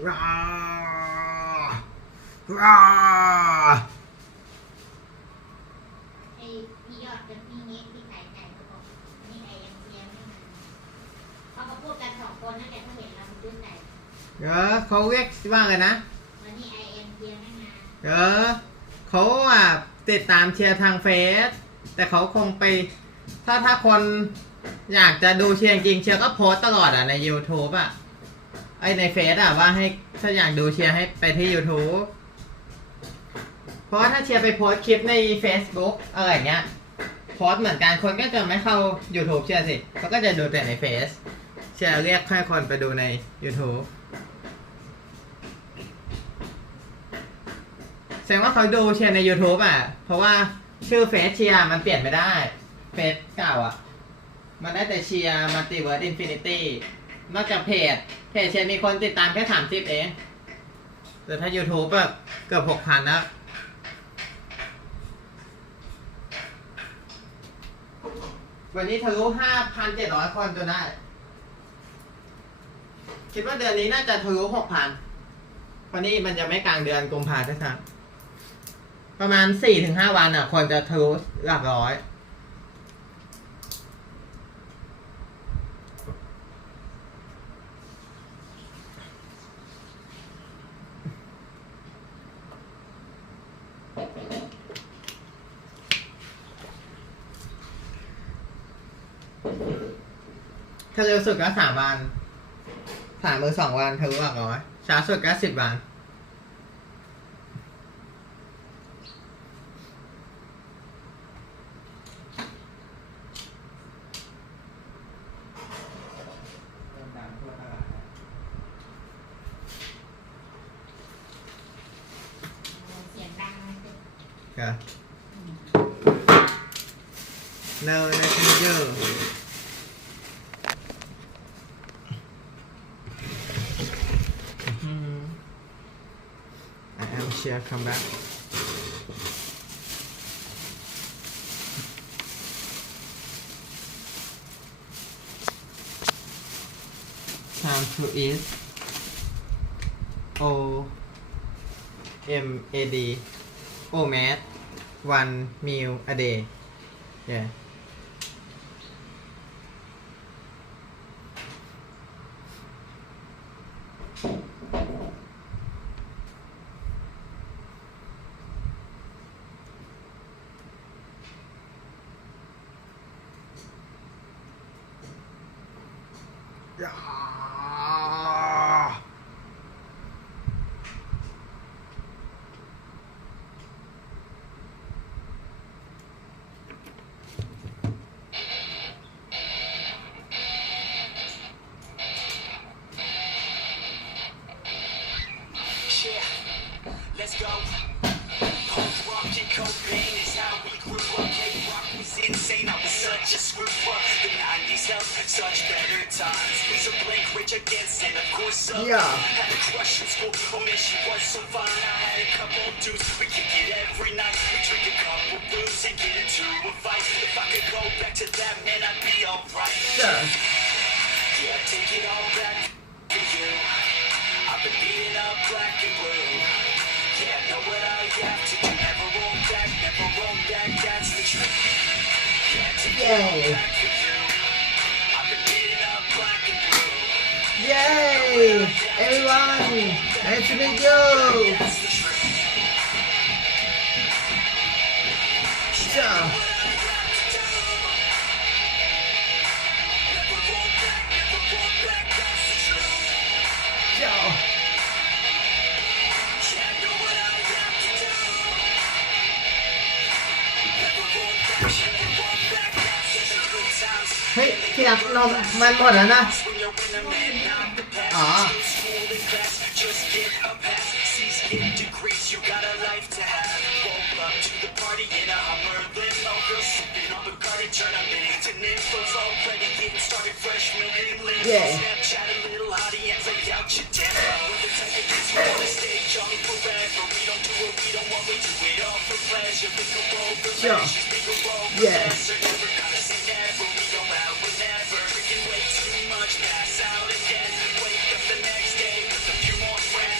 ว้าว้าไอ้พี่ยอดกับพี่เงี้ยที่ขายไก่เขาบอกนี่ไอเอ็มเซียไม่มาเขาก็พูดกัน2 คนนั่นแหละเขาเห็นเราซื้อไก่เขาเรียกว่าไงนะวันนี้ไอเอ็มเซียไม่มาเขาติดตามเชียร์ทางเฟซแต่เขาคงไปถ้าคนอยากจะดูเชียร์จริงเชียร์ก็โพสตลอดใน YouTube ในเฟซว่าให้ถ้าอยากดูเชียร์ให้ไปที่ YouTube เพราะว่าถ้าเชียร์ไปโพสคลิปใน Facebook อะไรอย่างเงี้ยโพสเหมือนกันคนก็จะไม่เข้า YouTube เชียร์สิเขาก็จะดูแต่ในเฟซเชียร์เรียกให้คนไปดูใน YouTube แสดงว่าเขาดูเชียร์ใน YouTube เพราะว่าชื่อเฟซเชียร์มันเปลี่ยนไม่ได้เฟซเก่ามันได้แต่เชียร์มัลติเวิร์สอินฟินิตี้นอกจากเพจเชียร์มีคนติดตามแค่30เองแต่ถ้า YouTube เกือบ 6,000 แล้ววันนี้ทะลุ 5,700 คนจนได้คิดว่าเดือนนี้น่าจะทะลุ 6,000 เพราะนี่มันจะไม่กลางเดือนกุมภาพันธ์ประมาณ 4-5 วันคนจะทะลุหลักร้อยถ้าเร็วสุดก็3 วัน3 มือ 2 วันทะลุหลักร้อยช้าสุดก็10 วันเสียงดังนะNo, nice to meet you. I am sure come back. Time to eat. OMAD. OMAD. 1 meal a day. Yeah. Let's go. Punk rock and cocaine is how we grew up. K-rock was insane. I was such a screw up. The 90s held such better times. These are blank rage against and of course had a crush in school. Oh man, she was so fine. I had a couple dudes. We kick it every night. We drink a couple brews and get into a fight. If I could go back to that, man, I'd be alright. Yeah, take it all back for you. I've been beating up black and blue. Yeah, I know what I have to do. Never roll back, that's the truth. Yeah, take it all back for you. I've been beating up black and blue. Yay! Everyone! Nice to meet you! That's the truth. Yeah. Never roll back, that's the truth. Yeah. Yeah, I know what I have to do. Never roll back, that's the good times. เฮ้ยที่รักนมมันหมดแล้วนะ When you're in a man, not the past. อ๋อ School and class, just get a pass. C's get degrees, you got a life to have. Roll up to the party in a Hummer limo. Girls sipping on the garden, turn them into nymphos. Already getting started, freshman in limbo. Yeah. Snapchat a little hottie and play out your demo. We're the type of kids who wanna stay young forever. We don't do what we don't want, we do it all for pleasure. Big a role for Sure. pleasures, big a role for Yeah. lesser. Never gonna say never, we go out whenever. Drinking way too much, pass out again. Wake up the next day with a few more friends.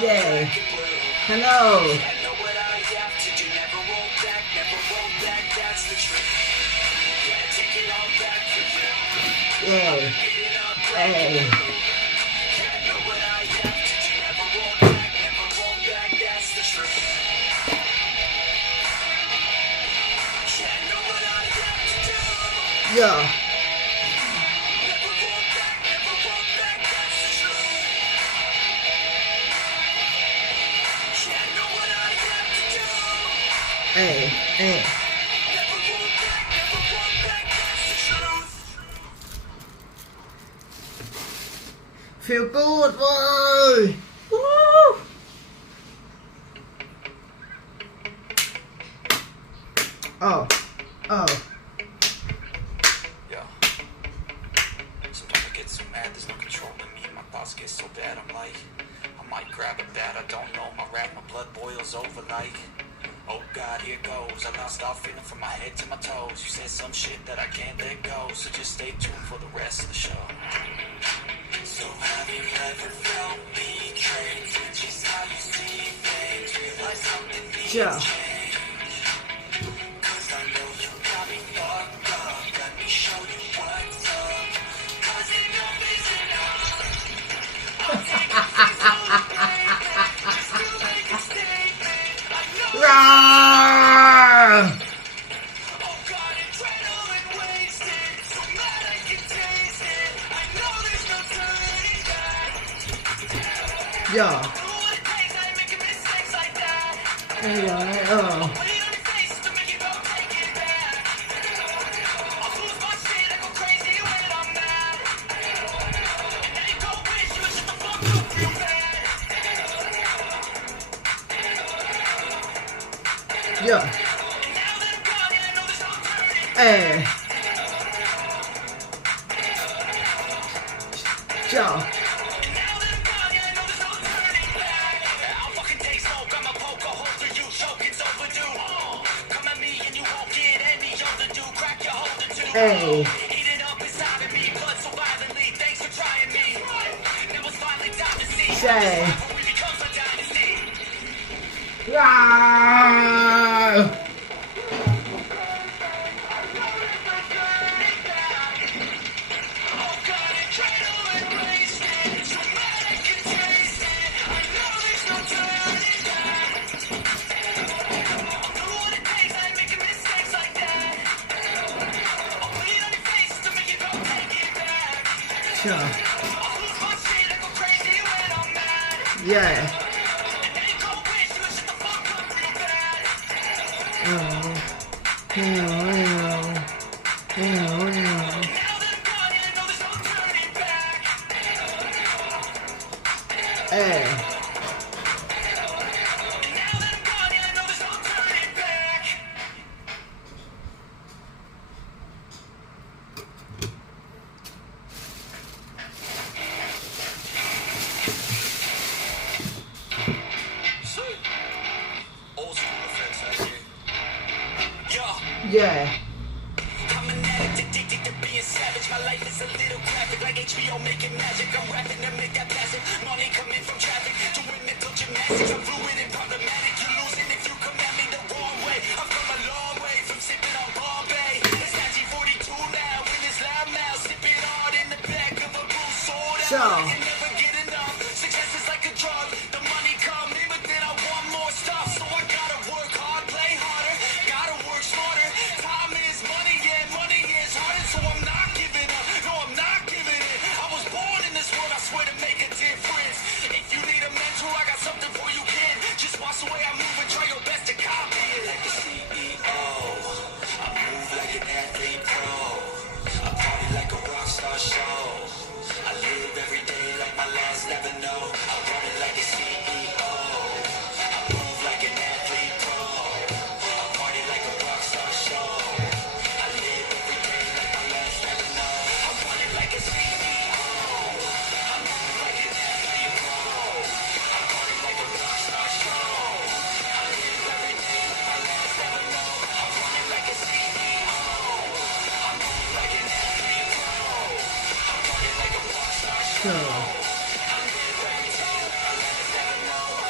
Yeah. like it blue. Hello. I know what I have to do, never roll back, that's the truth. Yeah, take it all back for you. Yeah. Getting up, Hey. yeah, I know what I have to do, never roll back, that's the truth. Yeah, I know what I have to do. Yeah. Never roll back, that's the truth. Yeah, I know what I have to do. Hey. Hey. Never roll back, that's the truth. Feel good เว้ย Woo. Oh. Oh. Yeah. Sometimes I get so mad, there's no controlling me. My thoughts get so bad, I'm like, I might grab a bat, I don't know. My rap, my blood boils over like, oh God, here goes. I lost all feeling from my head to my toes. You said some shit that I can't let go, so just stay tuned for the rest of the show. So have you ever felt betrayed? Just how you see things, realize something needs Yeah. change. Cause I know you got me fucked up. Let me show you what's up. Cause enough is enough. I'll take a piece of the pavement just to make a statement. I know Roar. oh God, adrenaline wasted. So mad I can taste it. I know there's no turning back. Yeah. Do what it takes, I ain't making mistakes like that. Hey. Oh. Put it on your face to make you go take it back. I'll lose my shit, I go crazy when I'm mad. And then you go wish you would shut the fuck up real bad. Yeah. And now that I'm gone, yeah, I know there's no turning back. Hey. Yeah. And now that I'm gone, yeah, I know there's no turning back. I'll fucking take smoke, I'ma poke a hole through you, choke, it's overdue. Come at me and you won't get any older, dude. Crack your holder too. Hey. Heat it up inside of me, blood so violently. Thanks for trying me. Now it's finally time to see. Say. Rivalry becomes a dynasty. Roar. Oh God, adrenaline wasted. So mad I can taste it. I know there's no turning back. I'll do what it takes, I ain't making mistakes like that. I'll put it on your face to make you go take it back. Yeah. I'll lose my shit, I go crazy when I'm mad. Yeah. And then you go wish you would shut the fuck up real bad. Oh. Oh. Oh. Now that I'm gone, yeah, I know there's no turning back. Hey. And now that I'm gone, yeah, I know there's no turning back. Old school offense, I hear. Yeah. I'm an addict, addicted to being savage. My life is a little graphic, like HBO making magic. I'm rapping to make that passive money coming from traffic. Doing mental gymnastics, I'm fluid and problematic. You're losing if you come at me the wrong way. I've come a long way from sipping on Bombay. It's 1942 now, in this loud mouth, sipping hard in the back of a blue soda. Sure. I can never get enough. Success is like a drug. The money come in, but then I want more stuff. So I gotta work hard, play harder, gotta work smarter. Time is money, yeah, money is harder. So I'm not giving up. No, I'm not giving in. I was born in this world, I swear to make a difference. If you need a mentor, I got something for you, kid. Just watch the way I move and try your best to copy it. Like the CEO, I move like an athlete pro. I party like a rock star show. I live every day like my last never know. I run it like a CEO. I move like an athlete pro. I party like a rock star show. I live every day like my last never know. I run it like a CEO. I move like an athlete pro. I party like a rock star show. I live every day like my last never know. I run it like a CEO. I move like an athlete pro. I party like a rock star show. Sure. I live every day like my last never know.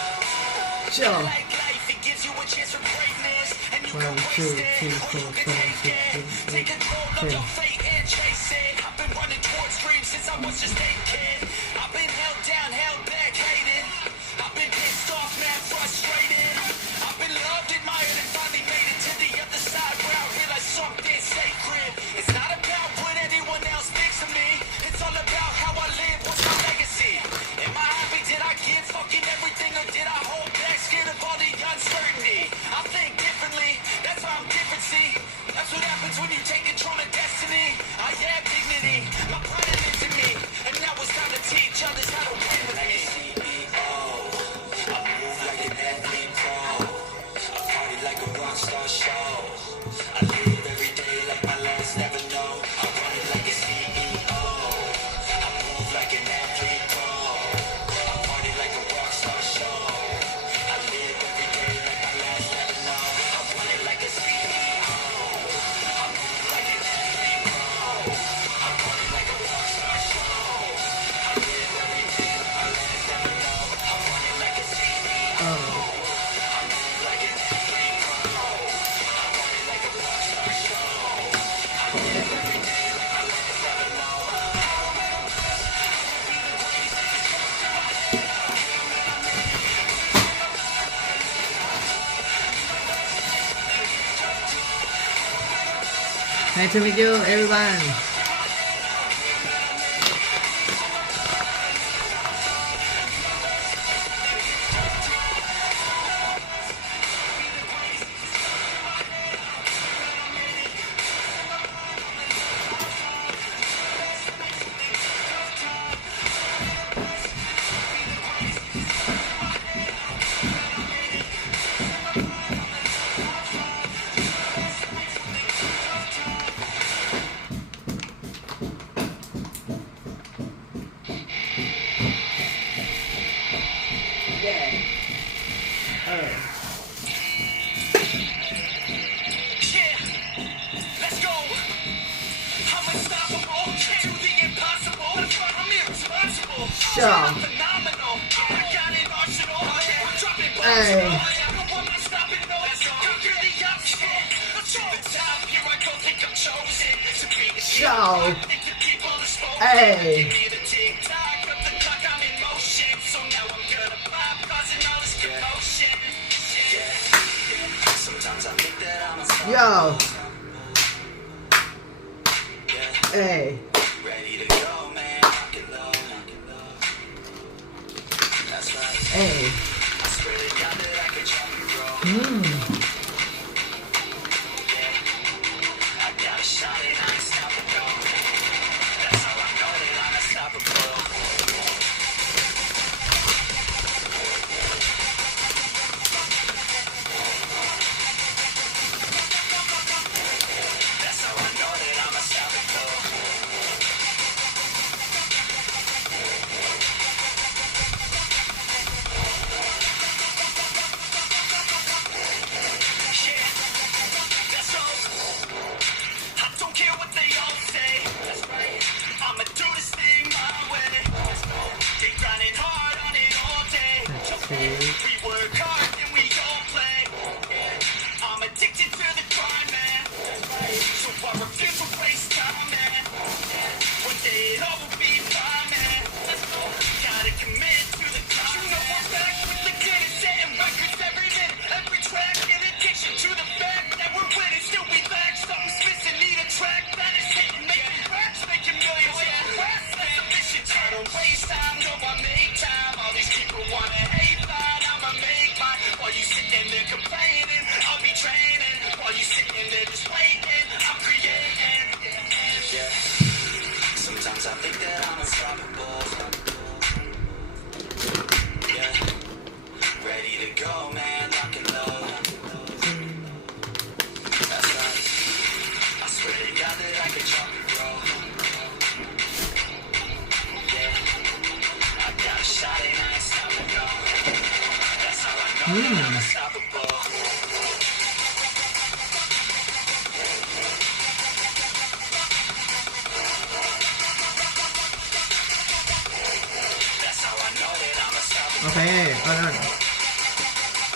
Sure. Like life, it gives you a chance for greatness, and you 1 can 2 waste 3 it. 4 Or 5 you can make 6 it. 7 Take 8 control of 9 your fate and chase it. I've been running towards dreams since I was just a kid. I've been held down, held back, hated. I've been pissed off, mad, frustrated. I've been loved, admired, and finally made it to the other side where I realized something sacred. It's not about what anyone else thinks of me. It's all about how I live, what's my legacy. Am I happy? Did I give fucking everything, or did I hold back, scared of all the uncertainty? I think differently, that's why I'm different, see. That's what happens when you take control of destiny. I have dignity, my pride lives in me, and now it's time to teach others how to win with me. I move like an athlete pro. I party like a rock star show. I live every day like my last never know. I run it like a CEO. I move like an athlete pro. I party like a rock star show. I live every day like my last never know. I run it like a CEO. I move like an athlete pro. I party like a rock star show. I live every day like my last never know. I run it like a CEO. Oh. Like an athlete pro. I run it like a rock star show. I live every day like my last never know. Nice to meet you, everyone. Yeah. Oh. Yeah, let's go. I'm unstoppable. Do the impossible. I'm irresponsible. Sure. I'm phenomenal. I got an arsenal. I'm dropping bombs. Hey. I'm not stopping, no. Conquer the obstacle. To the top, here I go. Think I'm chosen to be the Sure. Think the people are spoken. Hey. Give me the tick-tock of the clock. I'm in motion. So now I'm gonna pop, causing all this commotion. Yeah. Sometimes I think that I'm unstoppable. Yo. Yeah. Hey. Ready to go, man. Rock it low. That's right. Hey. I swear to God that I can jump and roll. I got a shot and I ain't stoppable. That's how I know that I'm unstoppable. That's how I know that I'm unstoppable. Yeah, that's all. I don't care what they all say. That's right. I'ma do this thing my way. They grinding hard on it all day. We work hard and we all play. I'm addicted to the grind, man. So I refuse to waste time, man. One day it all will be fine, man. Gotta commit to the grind. You know I'm back with the kid, setting records every minute, every track. In addition to the fact that we're winning, still we lack something's missing. Need a track that is hitting, making racks, making millions. Racks, that's a mission. I don't waste time, no, I make time. All these people wanna hate, but I'ma make mine. While you sitting there complaining, I'll be training. While you sitting there just waiting, I'm creating. Yeah. Sometimes I think that I'm unstoppable. Yeah. Ready to go, man, lock and load. That's right. I swear to God that I can jump and roll. Yeah. I got a shot and I ain't stopping, no. That's how I know that I'm unstoppable. That's how I know that I'm unstoppable. โอเคก็นั่น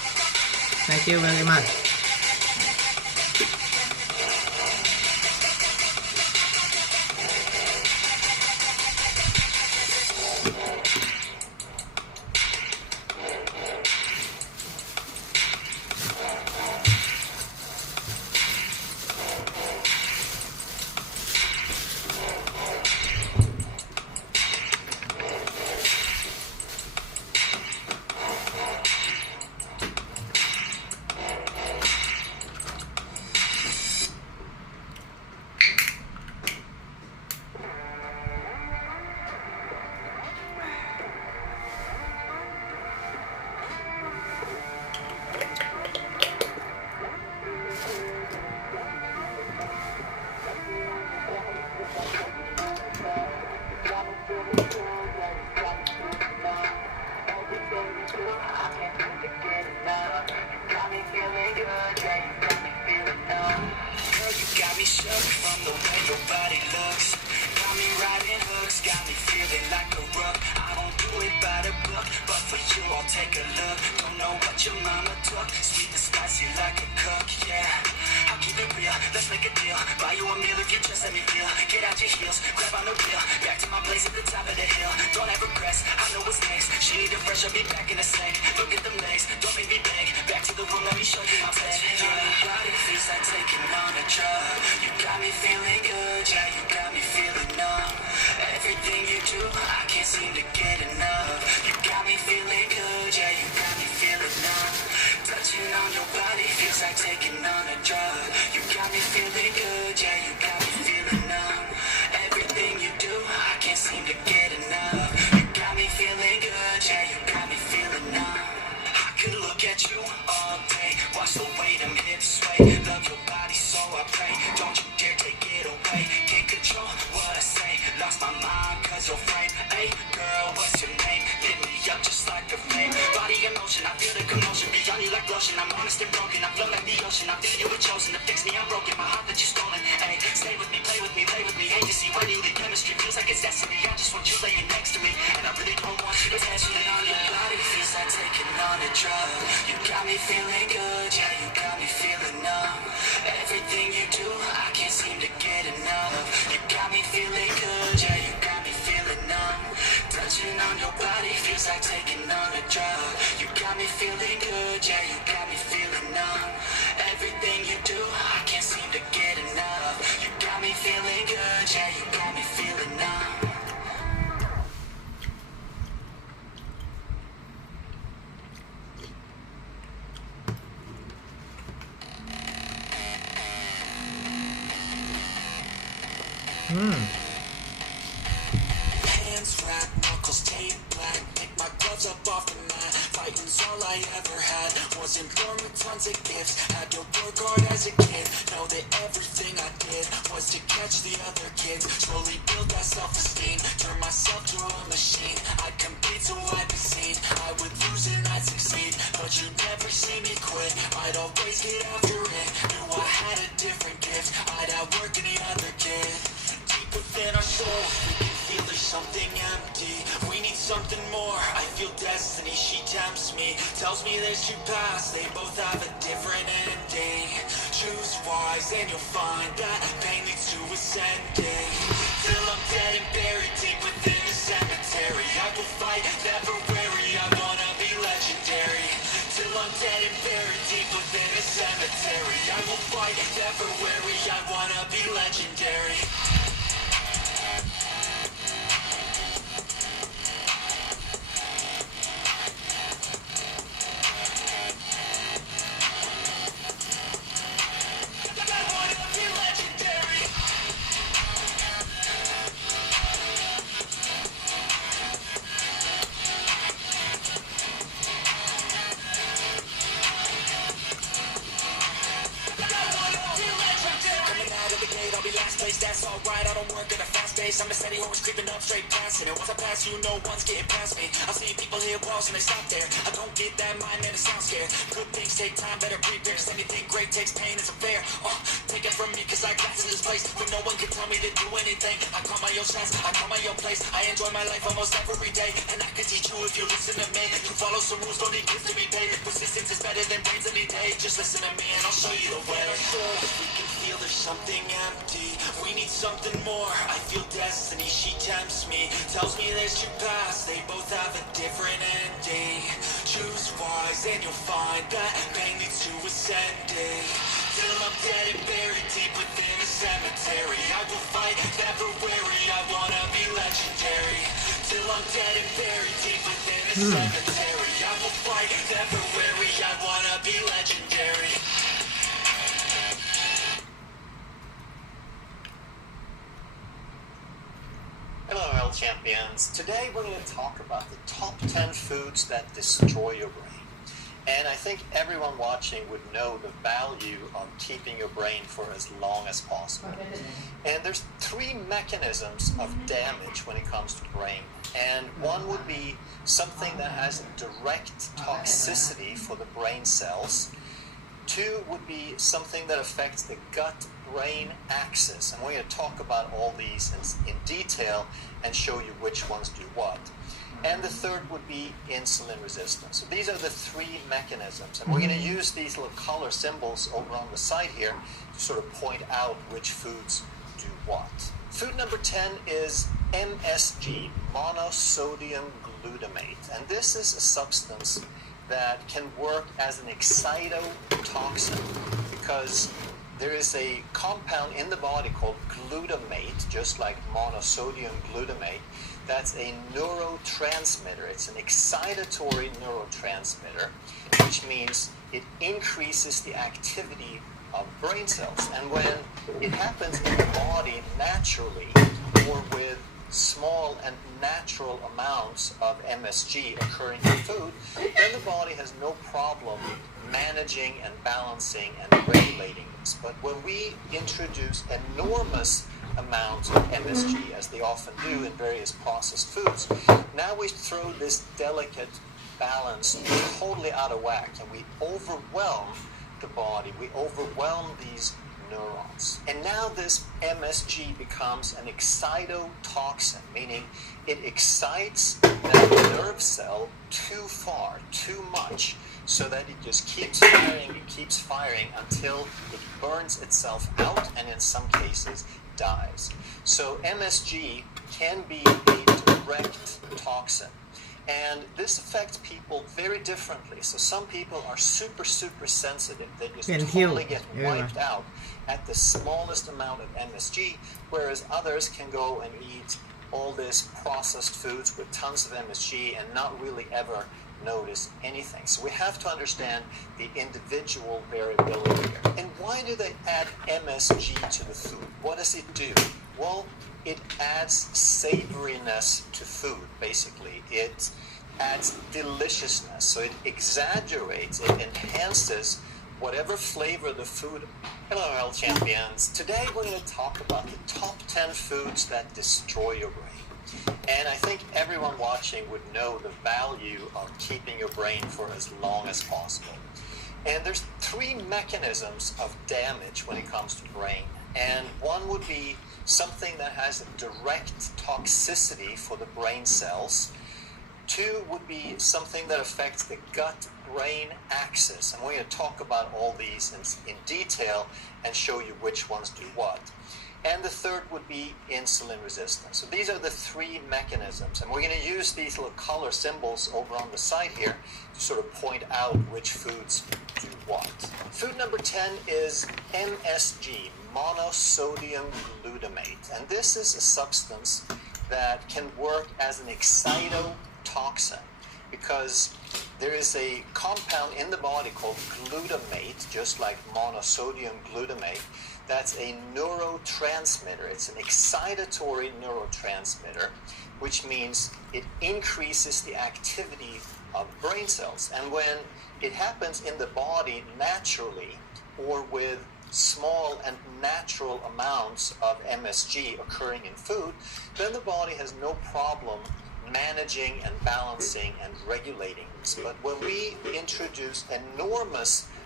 thank you very much take a look. Don't know what your mama took. Sweet and spicy like a cook, yeah. I'll keep it real, let's make a deal. Buy you a meal if you just let me feel. Get out your heels, grab on the wheel. Back to my place at the top of the hill. Don't ever press, I know what's next. She need a fresh, I'll be back in a sec. Look at them legs, don't make me beg. Back to the room, let me show you my bed. Yeah, your body feels like taking on a drug. You got me feeling good, yeah, you got me feeling numb. Everything you do, I can't seem to get enough. You got me feeling good, yeah, you got me feeling numb. Touching on your body feels like taking on a drug. You got me feeling good, yeah, you got me feeling numb. Everything you do, I can't seem to get enough. You got me feeling good, yeah, you got me feeling numb. I could look at you all day, watch the way them hips sway. Love your body, so I pray. Don't you dare take it away. Can't control what I say. Lost my mind, cause you're frame. Hey, girl, what's your name? Lit me up just like a flame. Body in motion, I feel the commotion. Beyond you like lotion, I'm honest and broken. I flow like the ocean, I feel you were chosen to fix me. I'm broken, my heart that you stolen. Hey, stay with me, play with me, play with me. Hate to see where you leave. Chemistry feels like it's destiny. I just want you laying next to me, and I really don't want you to touch me. On your body feels like taking on a drug. You got me feeling good, yeah, you got me feeling numb. Everything you do, I can't seem to get enough. You got me feeling good, yeah, you got me feeling numb. Touching on your body feels like taking on a drug. You got me feeling good, yeah, you got me feeling numb. Everything you do, I can't seem to get enough. You got me feeling good, yeah, you got me feeling numb. Hands wrapped, knuckles taped black. Pick my gloves up off the mat. Fighting's all I ever had. Wasn't born with tons of gifts. Had to work hard as a kid. Know that everything I did was to catch the other kids. Slowly build that self-esteem. Turn myself to a machine. I'd compete so I'd be seen. I would lose and I'd succeed. But you'd never see me quit. I'd always get after it. Knew I had a different gift. I'd outwork any other kid. Deep within our soul, we can feel there's something empty. We need something more. I feel destiny, she tempts me. Tells me there's two paths, they both have a different ending. Choose wise and you'll find that pain leads to ascending. Till I'm dead and buried deep within a cemetery. I will fight, never weary, I wanna be legendary. Till I'm dead and buried deep within a cemetery. I will fight, never weary, I wanna be legendary. That's alright, I don't work at a fast pace. I'm a steady horse creeping up straight past it. And once I pass you, no one's getting past me. I've seen people hit walls and they stop there. I don't get that mind and it sounds scared. Good things take time, better prepare. Cause anything great takes pain, it's a fair. take it from me, cause I got to this place where no one can tell me to do anything. I call my own shots, I call my own place. I enjoy my life almost every day, and I can teach you if you listen to me. You follow some rules, don't need gifts to be paid. Persistence is better than brains any day. Just listen to me and I'll show you the way. If we can feel there's something empty, we need something more. I feel destiny, she tempts me, tells me there's two paths, they both have a different ending. Choose wise and you'll find that pain leads to ascending. Till I'm dead and buried deep within a cemetery, I will fight, never weary, I wanna be legendary. Till I'm dead and buried deep within a cemetery, I will fight, never weary, I wanna be legendary. Hello, health champions. Today we're going to talk about the top 10 foods that destroy your brain. And I think everyone watching would know the value of keeping your brain for as long as possible. And there's 3 mechanisms of damage when it comes to brain. And one would be something that has direct toxicity for the brain cells. 2 would be something that affects the gut-brain axis. And we're going to talk about all these in detail and show you which ones do what. And the 3rd would be insulin resistance. So these are the 3 mechanisms. And we're going to use these little color symbols over on the side here to sort of point out which foods do what. Food number 10 is MSG, monosodium glutamate. And this is a substance that can work as an excitotoxin because there is a compound in the body called glutamate, just like monosodium glutamate, that's a neurotransmitter. It's an excitatory neurotransmitter, which means it increases the activity of brain cells. And when it happens in the body naturally or with small and natural amounts of MSG occurring in food, then the body has no problem managing and balancing and regulating this. But when we introduce enormous amounts of MSG, as they often do in various processed foods, now we throw this delicate balance totally out of whack, and we overwhelm the body, we overwhelm these neurons. And now this MSG becomes an excitotoxin, meaning it excites that nerve cell too far, too much, so that it just keeps firing until it burns itself out and in some cases dies. So MSG can be a direct toxin. And this affects people very differently. So some people are super sensitive. They just totally get wiped out at the smallest amount of MSG, whereas others can go and eat all this processed foods with tons of MSG and not really ever notice anything. So we have to understand the individual variability here. And why do they add MSG to the food? What does it do? Well, it adds savoriness to food, basically. It adds deliciousness. So it exaggerates, it enhances whatever flavor the food. Hello, health champions. Today we're going to talk about the top 10 foods that destroy your brain. And I think everyone watching would know the value of keeping your brain for as long as possible. And there's 3 mechanisms of damage when it comes to brain. And one would be something that has a direct toxicity for the brain cells. 2 would be something that affects the gut-brain axis. And we're going to talk about all these in detail and show you which ones do what. And the 3rd would be insulin resistance. So these are the 3 mechanisms. And we're going to use these little color symbols over on the side here to sort of point out which foods do what. Food number 10 is MSG, monosodium glutamate. And this is a substance that can work as an excitotoxin because there is a compound in the body called glutamate, just like monosodium glutamate, that's a neurotransmitter. It's an excitatory neurotransmitter, which means it increases the activity of brain cells. And when it happens in the body naturally or with small and natural amounts of MSG occurring in food, then the body has no problem managing and balancing and regulating this. But when we introduce enormous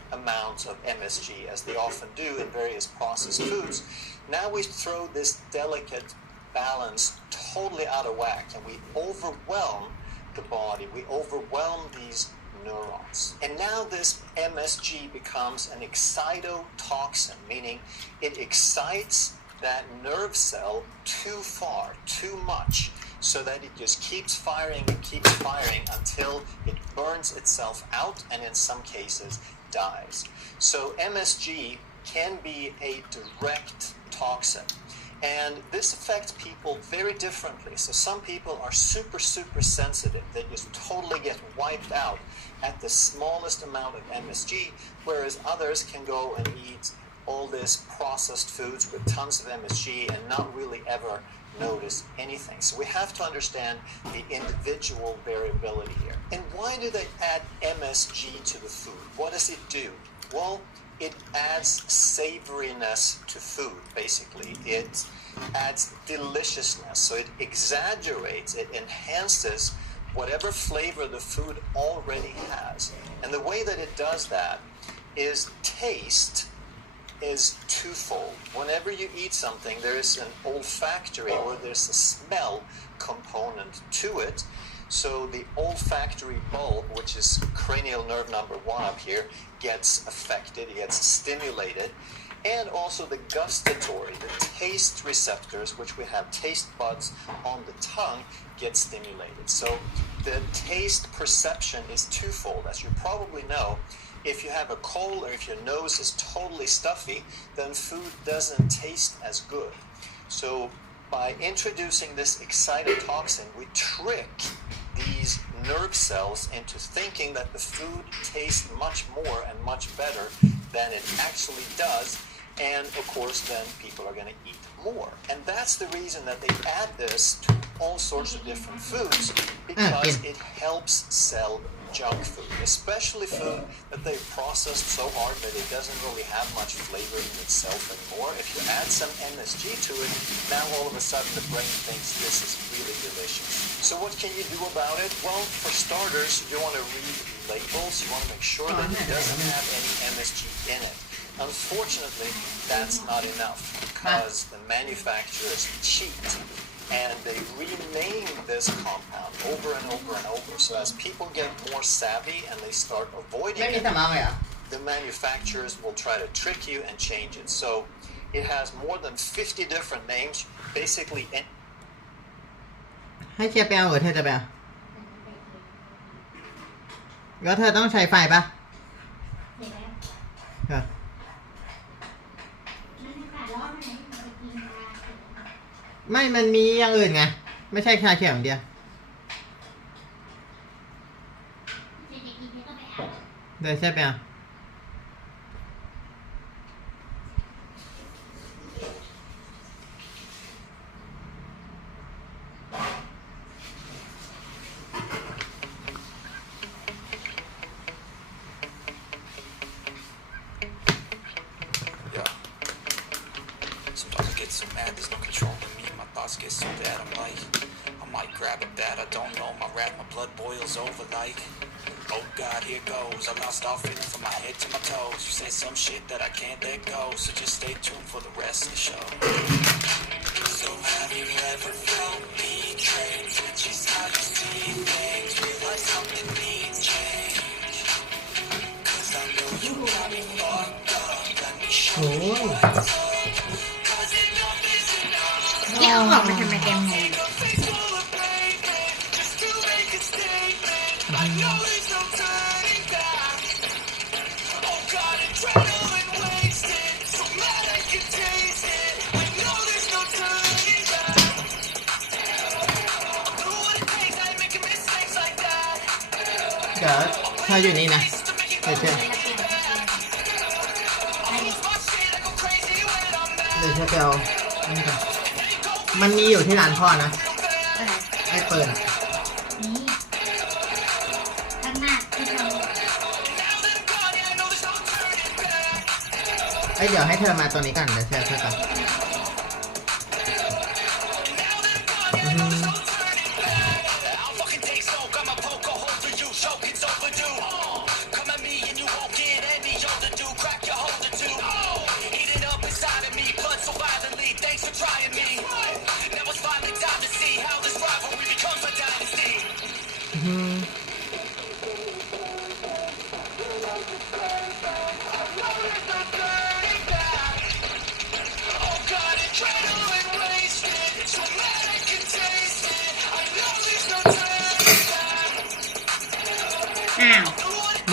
amounts of MSG, as they often do in various processed foods. Now we throw this delicate balance totally out of whack, and we overwhelm the body, we overwhelm these neurons. And now this MSG becomes an excitotoxin, meaning it excites that nerve cell too far, too much, so that it just keeps firing until it burns itself out and in some cases dies. So MSG can be a direct toxin. And this affects people very differently. So some people are super sensitive. They just totally get wiped out at the smallest amount of MSG, whereas others can go and eat all this processed foods with tons of MSG and not really ever notice anything. So we have to understand the individual variability here. And why do they add MSG to the food? What does it do? Well, it adds savoriness to food, basically. It adds deliciousness. So it exaggerates, it enhances whatever flavor the food already has. And the way that it does that is taste is twofold. Whenever you eat something, there is an olfactory, or there's a smell component to it. So the olfactory bulb, which is cranial nerve number 1 up here, gets affected, gets stimulated. And also the gustatory, the taste receptors, which we have taste buds on the tongue, get stimulated. So the taste perception is twofold. As you probably know, if you have a cold or if your nose is totally stuffy, then food doesn't taste as good. So by introducing this excitotoxin, we trick these nerve cells into thinking that the food tastes much more and much better than it actually does. And of course, then people are going to eat more. And that's the reason that they add this to all sorts of different foods, because it helps sell junk food, especially food that they've processed so hard that it doesn't really have much flavor in itself anymore. If you add some MSG to it, now all of a sudden the brain thinks this is really delicious. So what can you do about it? Well, for starters, you want to read labels. You want to make sure that it doesn't have any MSG in it. Unfortunately, that's not enough, because the manufacturers cheat and they rename this compound over and over and over. So as people get more savvy and they start avoiding it, the manufacturers will try to trick you and change it. So it has more than 50 different names, basically. ให้เชียร์ไปเอาหรือเธอจะไปเอาแล้วเธอต้องใช้ไฟปะ เสร็จแล้ว เออ นั่นค่ะร้อนไหมมันจะกินปลา ไม่มันมีอย่างอื่นไงไม่ใช่ชาเขียวอย่างเดียว เสร็จจะกินเธอก็ไปอาบ เดี๋ยวใช่ไปเอา Sometimes I get so mad, there's no controlling me. My thoughts get so bad, I might grab a bat. I don't know my wrath, my blood boils over like, oh God, here goes. I lost all feeling from my head to my toes. You say some shit that I can't let go, so just stay tuned for the rest of the show. So have you ever felt betrayed? Which is how you see things. Realize something needs change. Cause I know you got me fucked up. Let me show you what's up. ที่เอาออกมาทำไมเต็มเลย เดี๋ยวเธออยู่นี่นะเดี๋ยวเชื่อไปเอาอันนี้ก่อนมันมีอยู่ที่ร้านพ่อนะ อะไร ไอ้เปิดอะ นี่ข้างหน้าที่เรา ไอ้เดี๋ยวให้เธอมาตัวนี้ก่อนเดี๋ยวเชื่อก่อนอือหือ I'll fucking take smoke, I'ma poke a hole for you, choke it's overdue. Come at me and you won't get any older.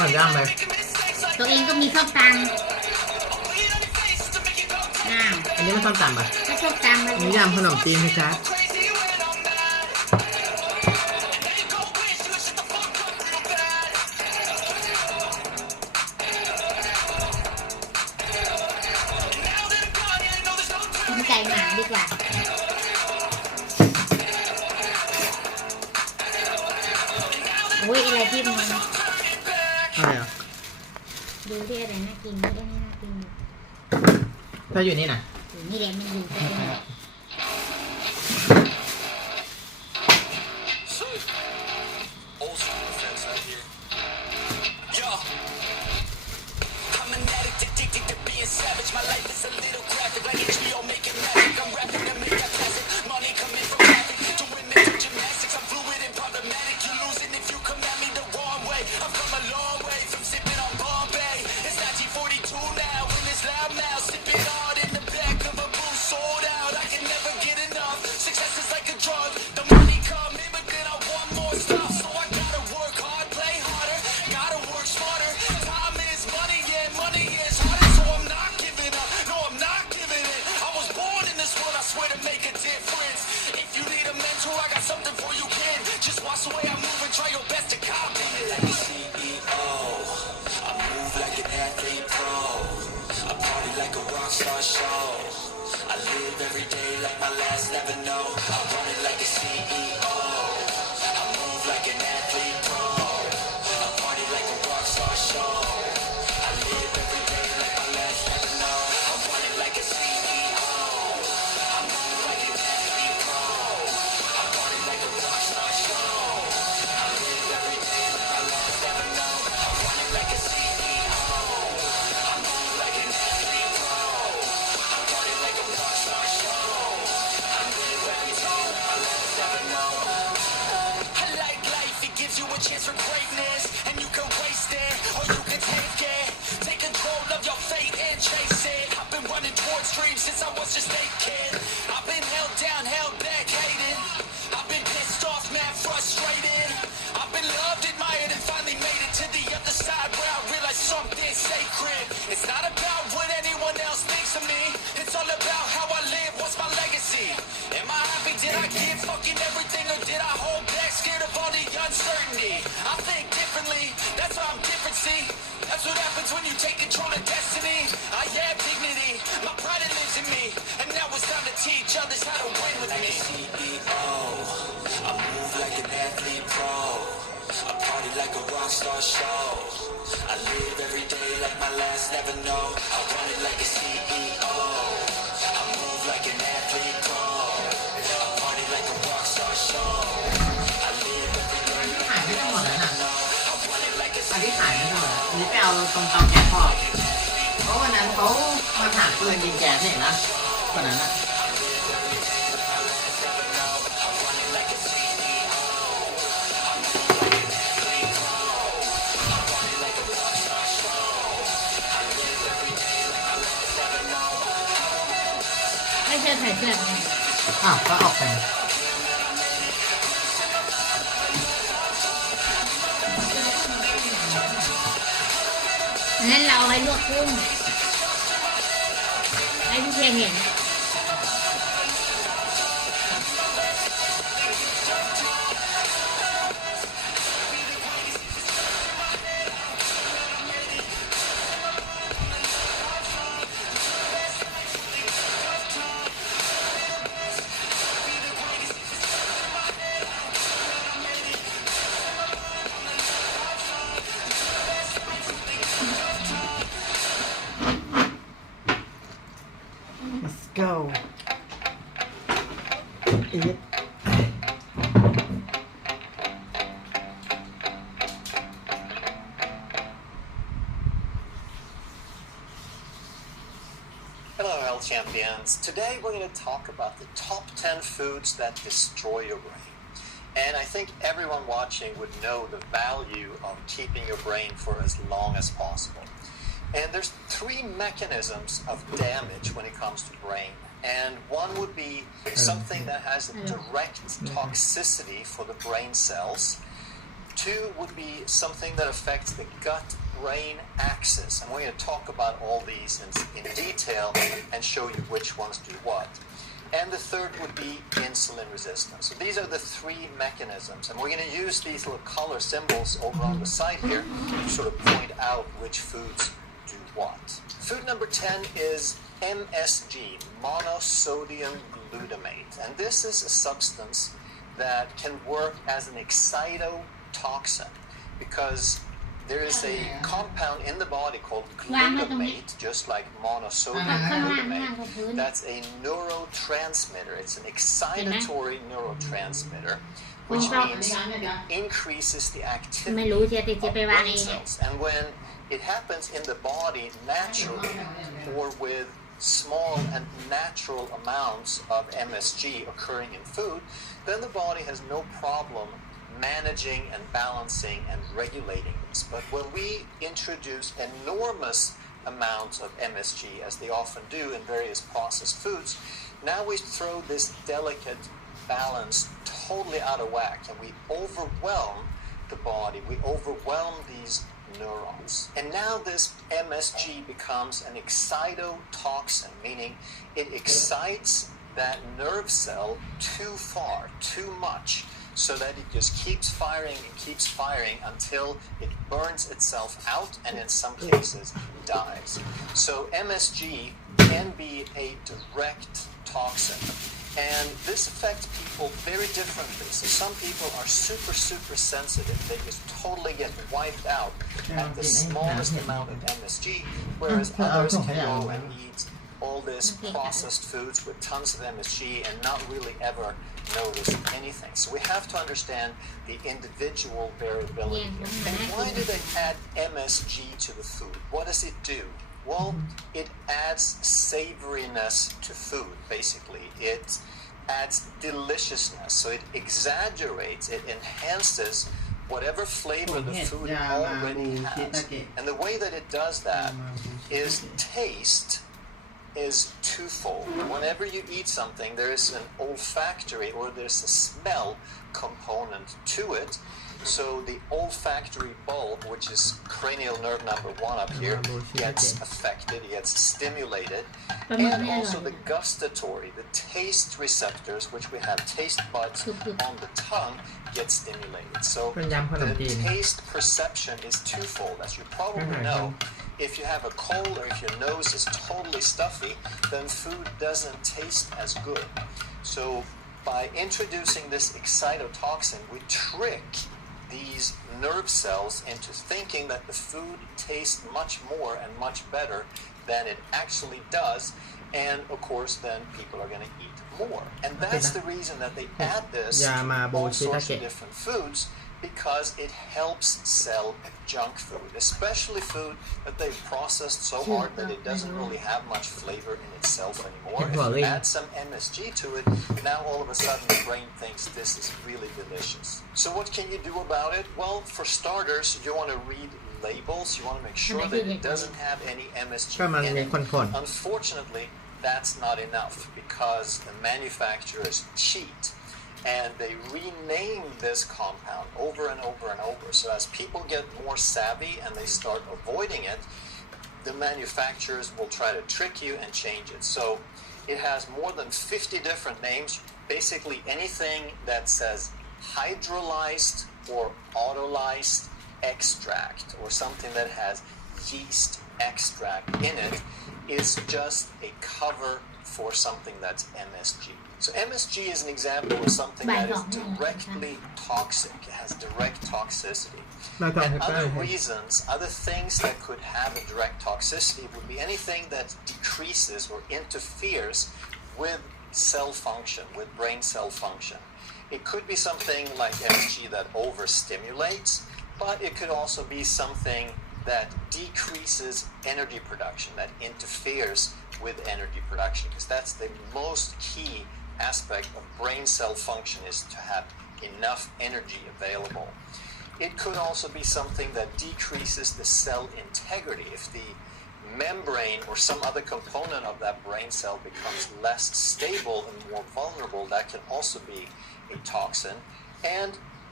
มย่างไป ตัวเองก็มีส้มตำอ้าว อันนี้มันส้มตำป่ะ ก็ส้มตำมา อันนี้ยำขนมจีนพี่จ๊ะ กินไก่หมาดีกว่าโอ้ยอะไรที่มัน อะไรอ่ะ ดูที่อะไรน่ากินไม่ได้น่ากิน ถ้าอยู่นี่นะ อยู่นี่แหละมันอยู่ตรงนี้ Old school effects right here. Yo, I'm an addict addicted to being savage. My life is a little graphic, like HBO making magic. I'm rapping to make that classic. Money coming from traffic, doing mental gymnastics. I'm fluid and problematic. You losing if you come at me the wrong way. I've come a long way from sipping on Bombay. It's 1942 now, when it's loud now, sipping hard in the back of a booth, sold out. I can never get enough. Success is like a drug. The money come in, but then I want more stuff. So I gotta work hard, play harder, gotta work smarter. Time is money, yeah, money is harder. So I'm not giving up, no, I'm not giving in. I was born in this world, I swear to make a difference. If you need a mentor, I got something for you, kid. Just watch the way I move and try your best to copy it. Like a CEO, I move like an athlete pro. I party like a rock star show. I live every day like my last never know. I run it like a CEO. I move like an athlete pro. I party like a rock star show. I live every day like my last never know. I run it like a CEO. I move like an athlete pro. I party like a rock star show. I live every day like my last never know. I run it like a CEO. I move like an athlete pro. I party like a rock star show. I live every day like my last never know. I like life, it gives you a chance for greatness. And you can waste it, or you can take it. Take control of your fate and chase it. I've been running towards dreams since I was just a kid. I've been held down, held back, hated. I've been pissed off, mad, frustrated. I've been loved, admired, and finally made it to the other side where I realized something sacred. It's not about what anyone else thinks of me. It's all about how I live, what's my legacy. Am I happy, did I give fucking everything, or did I hold back, scared of all the uncertainty? I think differently, that's why I'm different, see. That's what happens when you take control of destiny. I have dignity, my pride it lives in me. And now it's time to teach others how to win with me. CEO, I move like an athlete pro. I party like a rock star show. I live every day like my last never know. I run it like a CEO. I move like an athlete pro. I party like a rock star show. I live every day like ขายไม่ทั้งหมดแล้วนะ I run it like a อันนี้ขายไม่ทั้งหมดอันนี้ไปเอาตรงเตาแก๊สทอดเพราะวันนั้นเขามาถามปืนยิงแก๊สเนี่ยนะวันนั้นอะไม่ใช่ใส่เสื้อ อ้าวก็ออกไป อันนั้นเราเอาไว้ลวกกุ้งให้พี่เพียงเห็น Let's go eat Hello, health champions. Today we're going to talk about the top 10 foods that destroy your brain. And I think everyone watching would know the value of keeping your brain for as long as possible. And there's three mechanisms of damage when it comes to brain. And one would be something that has a direct toxicity for the brain cells. 2 would be something that affects the gut-brain axis. And we're going to talk about all these in detail and show you which ones do what. And the third would be insulin resistance. So these are the 3 mechanisms. And we're going to use these little color symbols over on the side here to sort of point out which foods do what. Food number 10 is MSG, monosodium glutamate. And this is a substance that can work as an excitotoxin because there is a compound in the body called glutamate, just like monosodium glutamate. That's a neurotransmitter. It's an excitatory neurotransmitter, which means increases the activity of brain cells. And when it happens in the body naturally or with small and natural amounts of MSG occurring in food, then the body has no problem managing and balancing and regulating this. But when we introduce enormous amounts of MSG, as they often do in various processed foods, now we throw this delicate balance totally out of whack, and we overwhelm the body, we overwhelm these neurons. And now this MSG becomes an excitotoxin, meaning it excites that nerve cell too far, too much, so that it just keeps firing until it burns itself out and in some cases dies. So MSG can be a direct toxin. And this affects people very differently. So some people are super sensitive. They just totally get wiped out at the smallest amount of MSG, whereas others can go and eat all this processed foods with tons of MSG and not really ever notice anything. So we have to understand the individual variability here. And why do they add MSG to the food? What does it do? Well, it adds savoriness to food, basically. It adds deliciousness. So it exaggerates, it enhances whatever flavor the food already has. And the way that it does that is taste is twofold. Whenever you eat something, there is an olfactory or there's a smell component to it. So the olfactory bulb, which is cranial nerve number 1 up here, gets affected, gets stimulated. And also the gustatory, the taste receptors, which we have taste buds on the tongue, get stimulated. So the taste perception is twofold. As you probably know, if you have a cold or if your nose is totally stuffy, then food doesn't taste as good. So by introducing this excitotoxin, we trick these nerve cells into thinking that the food tastes much more and much better than it actually does, and of course then people are going to eat more. And that's the reason that they add this to all sorts of different foods, because it helps sell junk food, especially food that they've processed so hard that it doesn't really have much flavor in itself anymore. If you add some MSG to it, now all of a sudden the brain thinks this is really delicious. So what can you do about it? Well, for starters, you want to read labels. You want to make sure that it doesn't have any MSG in it. Unfortunately, that's not enough because the manufacturers cheat. And they rename this compound over and over and over. So as people get more savvy and they start avoiding it, the manufacturers will try to trick you and change it. So it has more than 50 different names. Basically anything that says hydrolyzed or autolyzed extract or something that has yeast extract in it is just a cover for something that's MSG. So MSG is an example of something that is directly toxic. It has direct toxicity. And other reasons, other things that could have a direct toxicity would be anything that decreases or interferes with cell function, with brain cell function. It could be something like MSG that overstimulates, but it could also be something that decreases energy production, that interferes with energy production, because that's the most key aspect of brain cell function, is to have enough energy available. It could also be something that decreases the cell integrity. If the membrane or some other component of that brain cell becomes less stable and more vulnerable, that can also be a toxin. And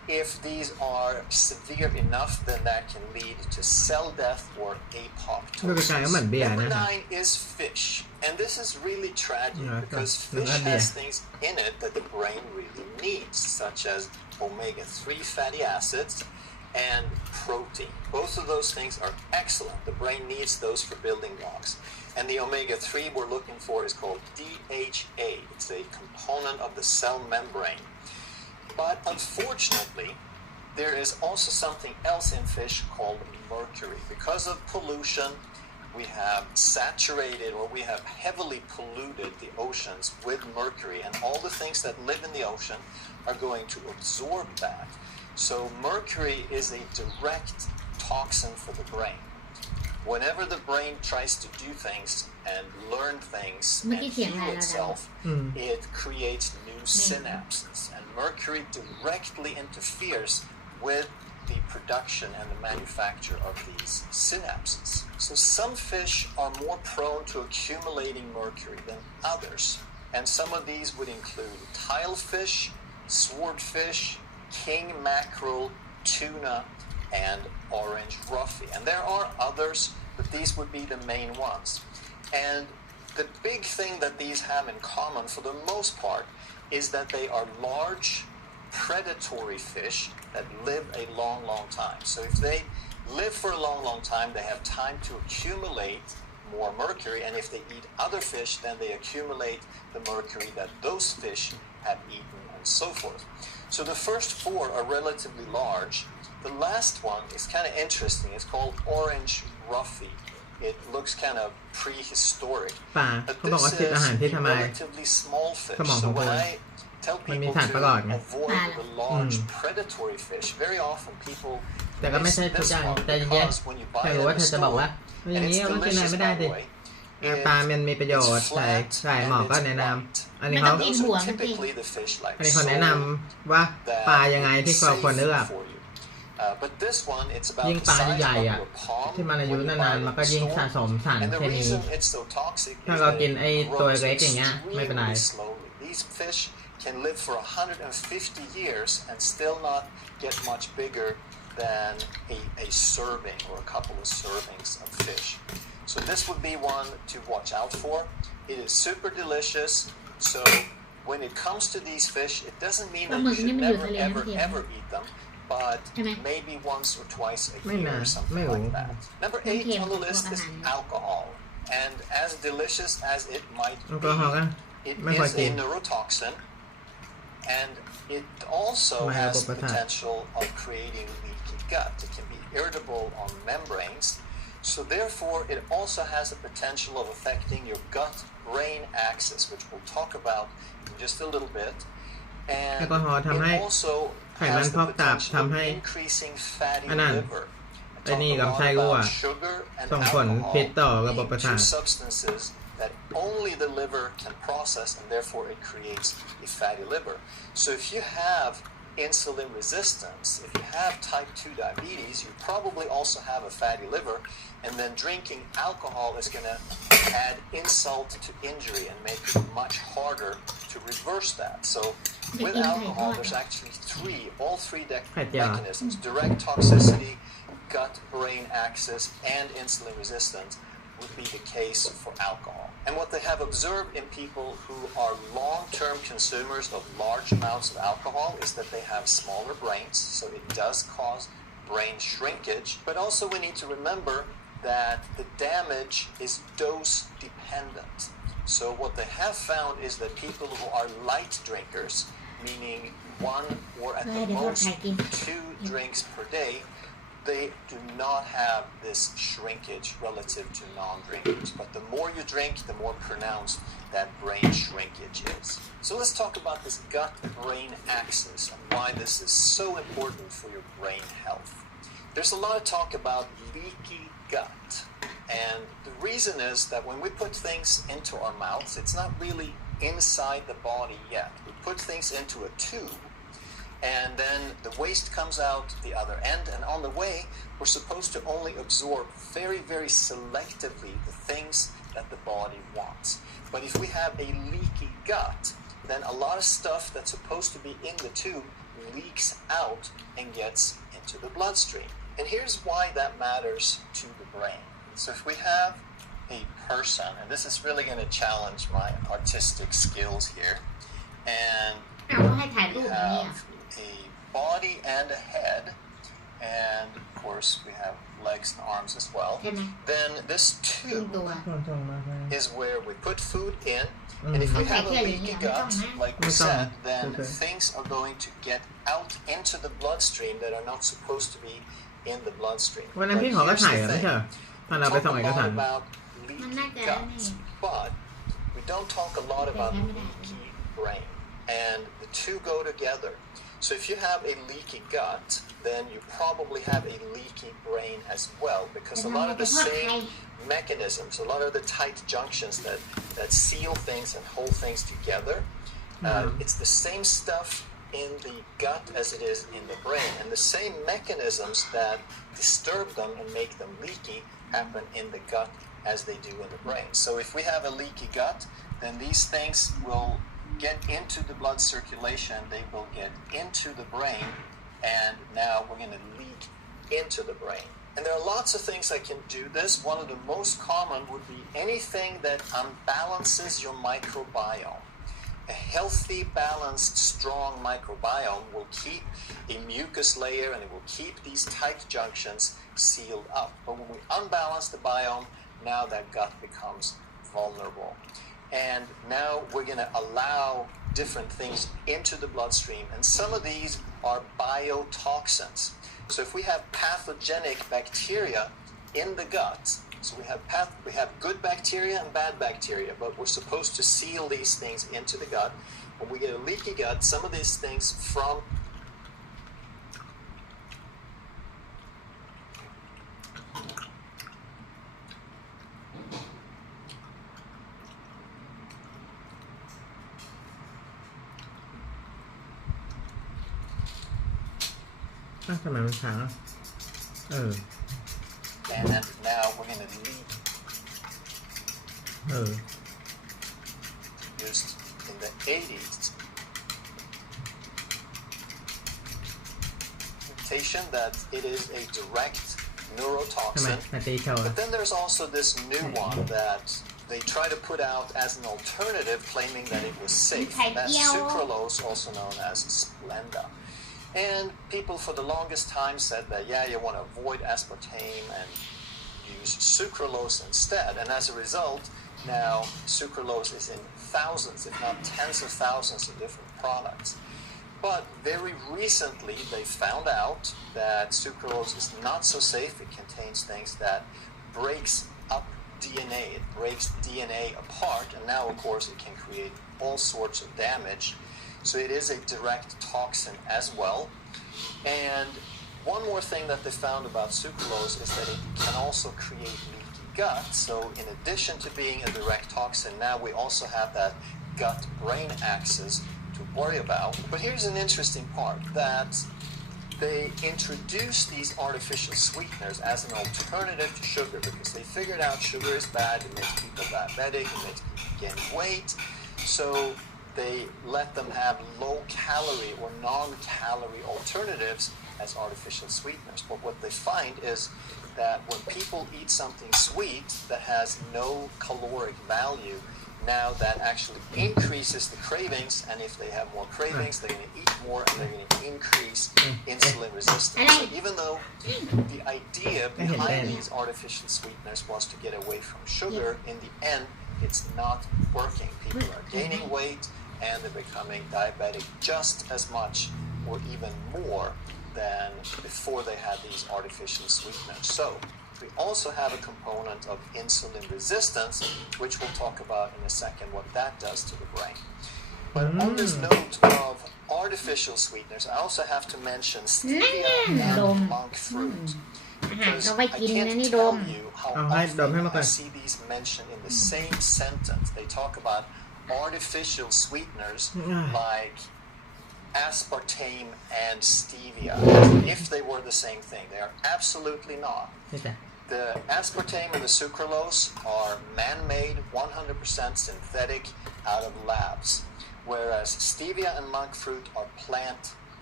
If these are severe enough, then that can lead to cell death or ดูไกลๆก็เหมือน apoptosis. เบียร์ Number นะครับ 9 is fish, and this is really tragic because Yeah, fish yeah. has things in it that the brain really needs, such as omega-3 fatty acids and protein. Both of those things are excellent. The brain needs those for building blocks. And the omega-3 we're looking for is called DHA. It's a component of the cell membrane. But unfortunately, there is also something else in fish called mercury. Because of pollution, we have saturated or we have heavily polluted the oceans with mercury, and all the things that live in the ocean are going to absorb that. So mercury is a direct toxin for the brain. Whenever the brain tries to do things and learn things and heal itself, it creates new synapses, and mercury directly interferes with the production and the manufacture of these synapses. So some fish are more prone to accumulating mercury than others, and some of these would include tilefish, swordfish, king mackerel, tuna, and orange roughy. And there are others, but these would be the main ones. And the big thing that these have in common for the most part is that they are large predatory fish that live a long, long time. So if they live for a long, long time, they have time to accumulate more mercury, and if they eat other fish, then they accumulate the mercury that those fish have eaten, and so forth. So the first 4 are relatively large. The last one is kind of interesting. It's called orange roughy. It looks kind of prehistoric. ป่า But เขาบอก this ว่าคืออาหาร is ที่ a ทำลาย relatively small fish. Come on, So come when on. I tell มันมี people ฐานประกอบไง to avoid the large predatory fish, very often people แต่ก็ไม่ miss ใช่ทุก this อย่าง one ใจเย็น because when you ๆ buy แต่ it รู้ in ว่า a เธอจะบอก store, ว่าอย่าง and นี้ it's เรากินอะไร delicious ไม่ได้ by สิ the way, ปลามันมีประโยชน์ it's ใส่ flat ใส่หมอ and ก็ it's แนะน white. ำอันนี้ ไม่ เขา ต้องกิน Those หัว are มันสิ typically the fish like อันนี้เขาแนะนำว่า that ปลายังไงที่เรา are ควรเลือก safe for you. But this one, it's about ยิ่ง the ปลา size ใหญ่ of ๆอ่ะ your palm ที่มันอายุ when you นา buy น it ๆ in มันก็ the ยิ่ง store. สะสมสาร And เค the มี reason it's so toxic ถ้า is เรา that กิน it ไอ้ตัว grows เล็กอย่างเงี้ยไม่เป็นไร extremely slowly. These fish can live for 150 years and still not get much bigger than a serving or a couple of servings of fish. So this would be one to watch out for. It is super delicious. So when it comes to these fish, it doesn't mean that you should never, ever eat them. But maybe once or twice a year or something like that. Number 8 on the list is alcohol. And as delicious as it might แอลกอฮอล์ก็ be, it ไม่ค่อย is กิ a น neurotoxin. And it also May has have a potential of creating leaky gut. It can be irritable on membranes. So therefore, it also has the potential of affecting your gut-brain axis, which we'll talk about in just a little bit. แอ And ลกอฮอล์ทำให้ it also ไขมัน has พ the อกตับ potential ทำ of ให้ increasing fatty อันนั้น liver. ไอ้นี่ Talk กับ a ไส้ lot รั่ว about sugar and ส่งผล alcohol พิษต่อระบบ being ประสา two ท substances that only the liver can process, and therefore it creates a fatty liver. So if you have insulin resistance, if you have type 2 diabetes, you probably also have a fatty liver, and then drinking alcohol is going to add insult to injury and make it much harder to reverse that. So with alcohol, there's actually all three mechanisms: direct toxicity, gut-brain axis, and insulin resistance would be the case for alcohol. And what they have observed in people who are long-term consumers of large amounts of alcohol is that they have smaller brains, so it does cause brain shrinkage. But also we need to remember that the damage is dose dependent. So what they have found is that people who are light drinkers, meaning 1 or at the most 2 drinks per day, they do not have this shrinkage relative to non-drinkers. But the more you drink, the more pronounced that brain shrinkage is. So let's talk about this gut-brain axis and why this is so important for your brain health. There's a lot of talk about leaky gut. And the reason is that when we put things into our mouths, it's not really inside the body yet. We put things into a tube, and then the waste comes out the other end, and on the way, we're supposed to only absorb very, very selectively the things that the body wants. But if we have a leaky gut, then a lot of stuff that's supposed to be in the tube leaks out and gets into the bloodstream. And here's why that matters to the brain. So if we have a person, and this is really going to challenge my artistic skills here, and เอาก็ให้ถ่ายรู we ปอย่างนี้อ่ะ have a body and a head, and of course we have legs and arms as well, ใช่ไหม then this ครึ่ง tube ตัว ส่งมาให้ is where we put food in, and if we have a leaky gut, like we said, then things are going to get out into the bloodstream that are not supposed to be in the bloodstream. วันนั้น But พี่ขอก็ here's ถ่าย the กันไม่ thing. ใช่เหรอตอนเรา We ไป talk ส่ง a เอกสาร lot about leaky Manada, guts, but we don't talk a lot about Manada. leaky brain, and the two go together. So if you have a leaky gut, then you probably have a leaky brain as well, because a lot of the same mechanisms, a lot of the tight junctions that seal things and hold things together, it's the same stuff in the gut as it is in the brain, and the same mechanisms that disturb them and make them leaky happen in the gut as they do in the brain. So if we have a leaky gut, then these things will get into the blood circulation, they will get into the brain, and now we're going to leak into the brain. And there are lots of things that can do this. One of the most common would be anything that unbalances your microbiome. A healthy, balanced, strong microbiome will keep a mucus layer and it will keep these tight junctions sealed up. But when we unbalance the biome, now that gut becomes vulnerable. And now we're going to allow different things into the bloodstream, and some of these are biotoxins. So if we have pathogenic bacteria in the gut, so we have good bacteria and bad bacteria, but we're supposed to seal these things into the gut. When we get a leaky gut, some of these things fromทำไมมันช้าand then now we're going to leak used in the 80s that it is a direct ทำไม neurotoxin. มาตีโชว์ But then there's also this new one that they try to put out as an alternative, claiming that it was safe. And that's sucralose, also known as Splenda. And people for the longest time said that, yeah, you want to avoid aspartame and use sucralose instead. And as a result, now sucralose is in thousands, if not tens of thousands of different products. But very recently, they found out that sucralose is not so safe. It contains things that breaks up DNA. It breaks DNA apart, and now, of course, it can create all sorts of damage. So it is a direct toxin as well. And one more thing that they found about sucralose is that it can also create leaky gut. So in addition to being a direct toxin, now we also have that gut-brain axis to worry about. But here's an interesting part, that they introduced these artificial sweeteners as an alternative to sugar, because they figured out sugar is bad, it makes people diabetic, it makes people gain weight. So they let them have low-calorie or non-calorie alternatives as artificial sweeteners. But what they find is that when people eat something sweet that has no caloric value, now that actually increases the cravings, and if they have more cravings, they're going to eat more and they're going to increase insulin resistance. So even though the idea behind these artificial sweeteners was to get away from sugar, in the end, it's not working. People are gaining weight and they're becoming diabetic just as much or even more than before they had these artificial sweeteners. So we also have a component of insulin resistance, which we'll talk about in a second what that does to the brain. But on this note of artificial sweeteners, I also have to mention stevia and monk fruit. Because I can't tell you how often I see these mentioned in the same sentence. They talk about artificial sweeteners like aspartame and stevia, if they were the same thing. They are absolutely not. The aspartame and the sucralose are man-made, 100% synthetic out of labs, whereas stevia and monk fruit are plant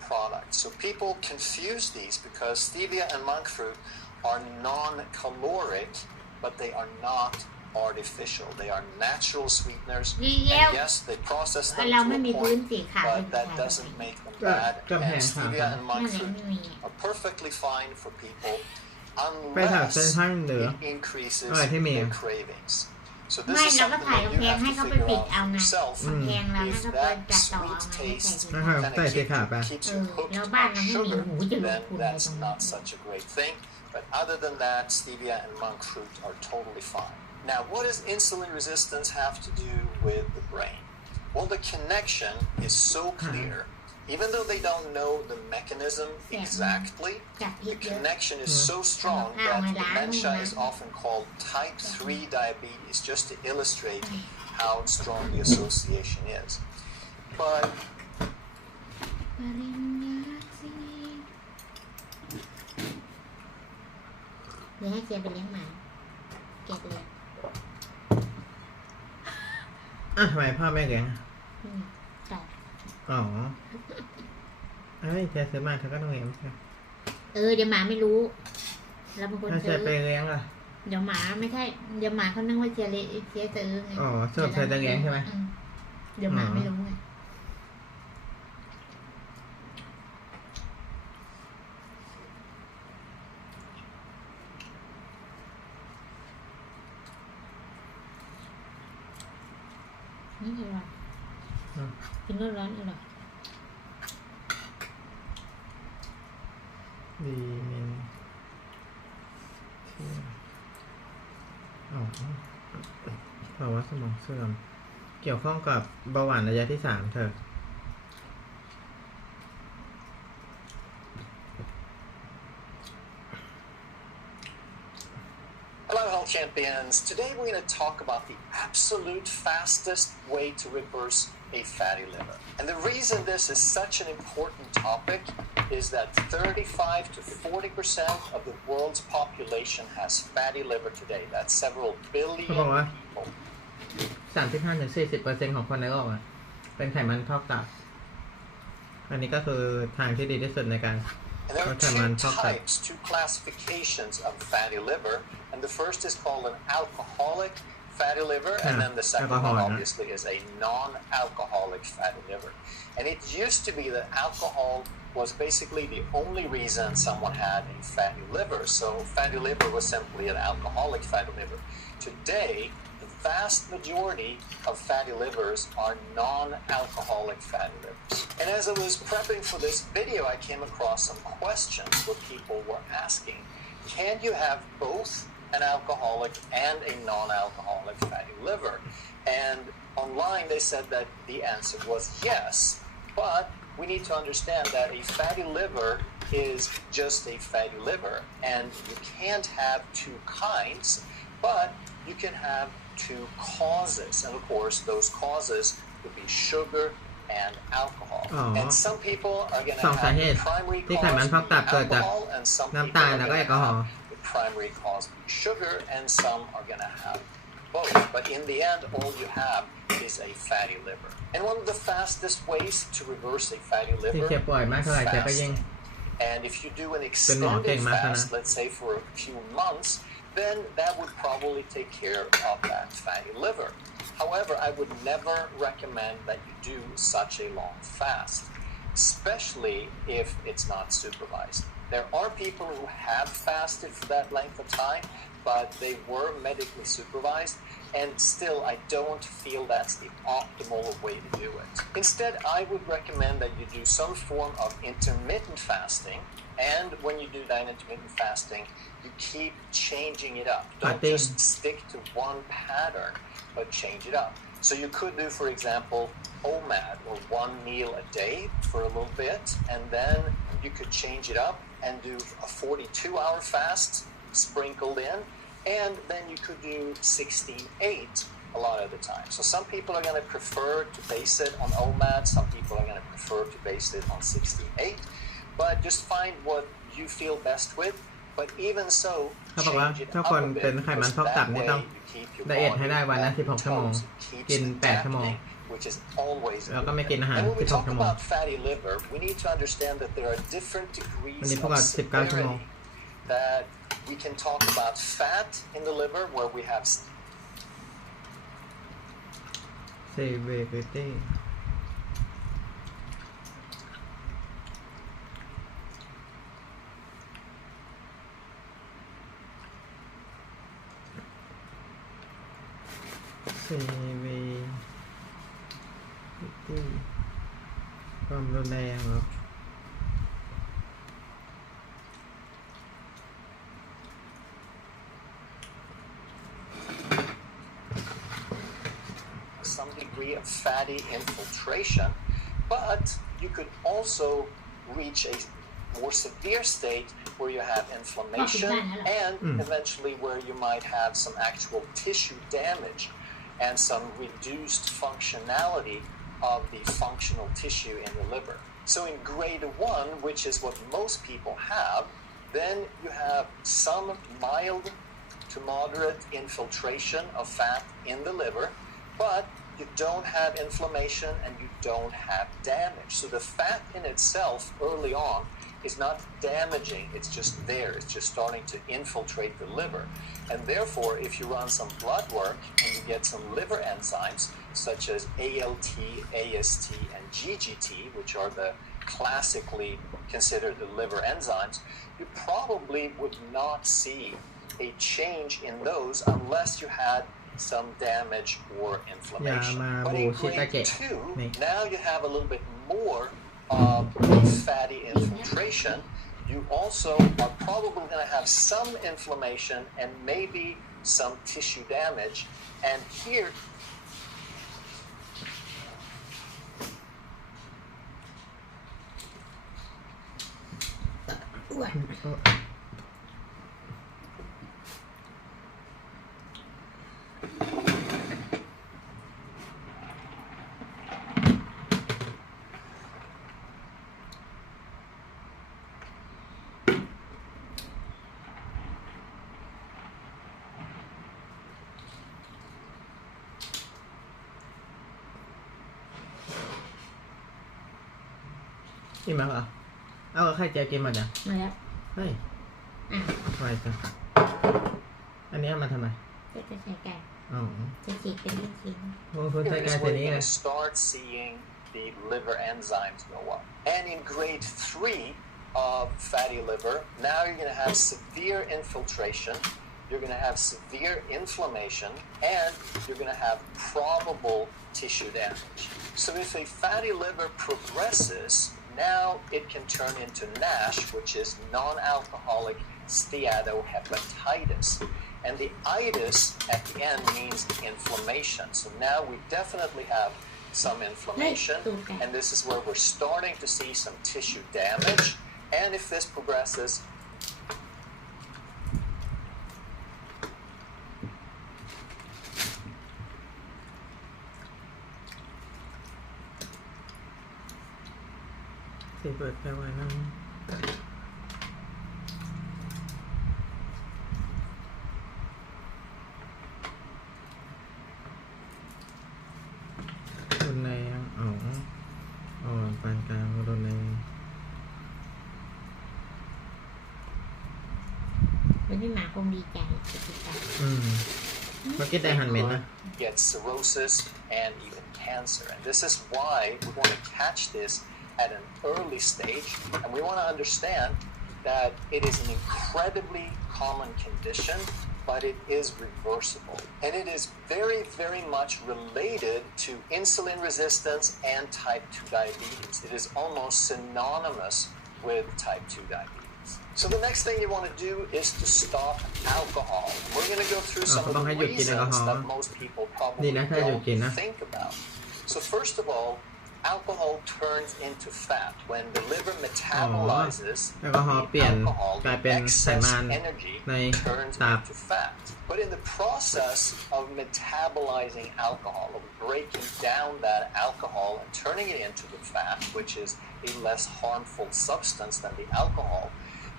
product. So people confuse these because stevia and monk fruit are non-caloric, but they are not artificial. They are natural sweeteners. ดีเยี่ย And yes, they process them เรา to ไม่ a มีพื้น point, สีขาว but that doesn't make them bad. And stevia and นั่ monk นแหละ fruit ไม่มี are perfectly fine for people ไปถ่ายเส้น unless ให้เหลือ it increases อะไรที่มี their cravings. So ไม่ this is เราก็ something ถ่าย that กำ you แพง have ให้ to เขาไป figure ปิด out เอา for ไง yourself. กำแพงเราให้ If เขาไป that จัดต่อ sweet เอาไงให้ใส่ taste สี นะครับ kind ใส่ of สีขาวไป keeps เอ you อ hooked แล้วบ้าน on เราไม่มี sugar, หูจะหลุด then คุณอะไรต that's รงนี้ not such a great thing. But other than that, stevia and monk fruit are totally fine. Now, what does insulin resistance have to do with the brain? Well, the connection is so clear. Even though they don't know the mechanism exactly, จัดพริ the กเยอะ connection is so strong that dementia is often called type 3 diabetes, just to illustrate how strong the association is. But ปริญญาสิเดี๋ยวให้เจียไปเลี้ยงหมาเก็บเลย อ่ะทำไมพ่อแม่เลี้ยง อืมใช่ อ๋อเอ้ยเธอซื้อมาเธอก็ต้องเลี้ยงใช่ไหม เออเดี๋ยวหมาไม่รู้เราเป็นคน ถ้าเธ ซื้ อ อ ไปเลี้ยงล่ะ เดี๋ยวหมาไม่ใช่เดี๋ยวหมาเขานึกว่าเจียเลยเจียซื้อไง อ๋อสรุปเธอจะเลี้ยงใช่ไหม อืมเดี๋ยวหมาไม่รู้ไงนี่อร่อยกินร้อนๆอร่อย ดีมินเชื่ออ๋อภาวะสมองเสื่อมเกี่ยวข้องกับเบาหวานระยะที่ 3 เธอ Hello, health champions. Today we're going to talk about the absolute fastest way to reverse a fatty liver. And the reason this is such an important topic is that 35 to 40% of the world's population has fatty liver today. That's several billion people. 35-40% ของคนในโลกอ่ะเป็นไขมันพอกตับอันนี้ก็คือทางที่ดีที่สุดในการ And there are two types, two classifications of fatty liver. And the first is called an alcoholic fatty liver, and then the second one obviously is a non-alcoholic fatty liver. And it used to be that alcohol was basically the only reason someone had a fatty liver. So fatty liver was simply an alcoholic fatty liver. Today, the vast majority of fatty livers are non-alcoholic fatty livers. And as I was prepping for this video, I came across some questions where people were asking, can you have both an alcoholic and a non-alcoholic fatty liver? And online they said that the answer was yes, but we need to understand that a fatty liver is just a fatty liver, and you can't have two kinds, but you can have two causes, and of course those causes would be sugar and alcohol. And some people are going to have the primary cause be alcohol, and some people are going to have the primary cause be sugar, and some are going to have both. But in the end, all you have is a fatty liver. And one of the fastest ways to reverse a fatty liver is fasting. And if you do an extended fast, let's say for a few months, then that would probably take care of that fatty liver. However, I would never recommend that you do such a long fast, especially if it's not supervised. There are people who have fasted for that length of time, but they were medically supervised, and still I don't feel that's the optimal way to do it. Instead, I would recommend that you do some form of intermittent fasting, and when you do that intermittent fasting, you keep changing it up. Don't just stick to one pattern, but change it up. So you could do, for example, OMAD, or one meal a day for a little bit, and then you could change it up and do a 42-hour fast sprinkled in, and then you could do 16-8 a lot of the time. So some people are going to prefer to base it on OMAD, some people are going to prefer to base it on 16-8, but just find what you feel best with But even so, เขาบอกว่า change it ถ้า up คน a เป็น bit ไขมัน because พอกตับ that นี่ way ต้อง you keep your ไดเอทให้ body ได้วันละ on your 16 ชั่วโมง toes. It keeps กิน 8 ชั่วโมง adapting, which is always แล้วก็ good. ไม่กินอาหาร And when we 16 talk ชั่วโมง about fatty liver, we need to understand that there are different วันนี้ degrees พวกเรา of 19 ชั่วโมง severity that we can talk about fat in the liver where we have severity severity ความรุนแรงเหรอ some degree of fatty infiltration, but you could also reach a more severe state where you have inflammation and eventually where you might have some actual tissue damage and some reduced functionality of the functional tissue in the liver. So in grade 1, which is what most people have, then you have some mild to moderate infiltration of fat in the liver, but you don't have inflammation and you don't have damage. So the fat in itself early on is not damaging, it's just there, it's just starting to infiltrate the liver. And therefore, if you run some blood work and you get some liver enzymes such as ALT, AST, and GGT, which are the classically considered the liver enzymes, you probably would not see a change in those unless you had some damage or inflammation. But in grade 2, now you have a little bit more of fatty infiltration. You also are probably going to have some inflammation and maybe some tissue damage. And here,กินมาเหรอเอาไข่เจียวกินมาจ้ะ มาแล้ว เฮ้ย อ่ะ ไวจังอันนี้เอามาทำไม ก็จะใส่ไก่ อ๋อ จะฉีกเป็นลูกชิ้น โอ้คุณใส่ here ไก่ is ตัว where นี้ you're ไง going to start seeing the liver enzymes go up. And in grade 3 of fatty liver, now you're going to have severe infiltration, you're going to have severe inflammation, and you're going to have probable tissue damage. So if a fatty liver progresses, now it can turn into NASH, which is non-alcoholic steatohepatitis. And the itis at the end means inflammation. So now we definitely have some inflammation, and this is where we're starting to see some tissue damage. And if this progresses,เปิดไปไว้นั่นรุนแรงอ๋อปานกลางรุนแรง วันนี้หมาคงดีใจจะติดตาม เมื่อกี้ได้หันเหม็นนะ get cirrhosis and even cancer. And this is why we want to catch this at an early stage, and we want to understand that it is an incredibly common condition, but it is reversible. And it is very, very much related to insulin resistance and type 2 diabetes. It is almost synonymous with type 2 diabetes. So the next thing you want to do is to stop alcohol. We're going to go through some of the reasons that most people probably don't think about. So first of all, alcohol turns into fat. When the liver metabolizes the alcohol, the excess energy turns into fat. But in the process of metabolizing alcohol, of breaking down that alcohol and turning it into the fat, which is a less harmful substance than the alcohol,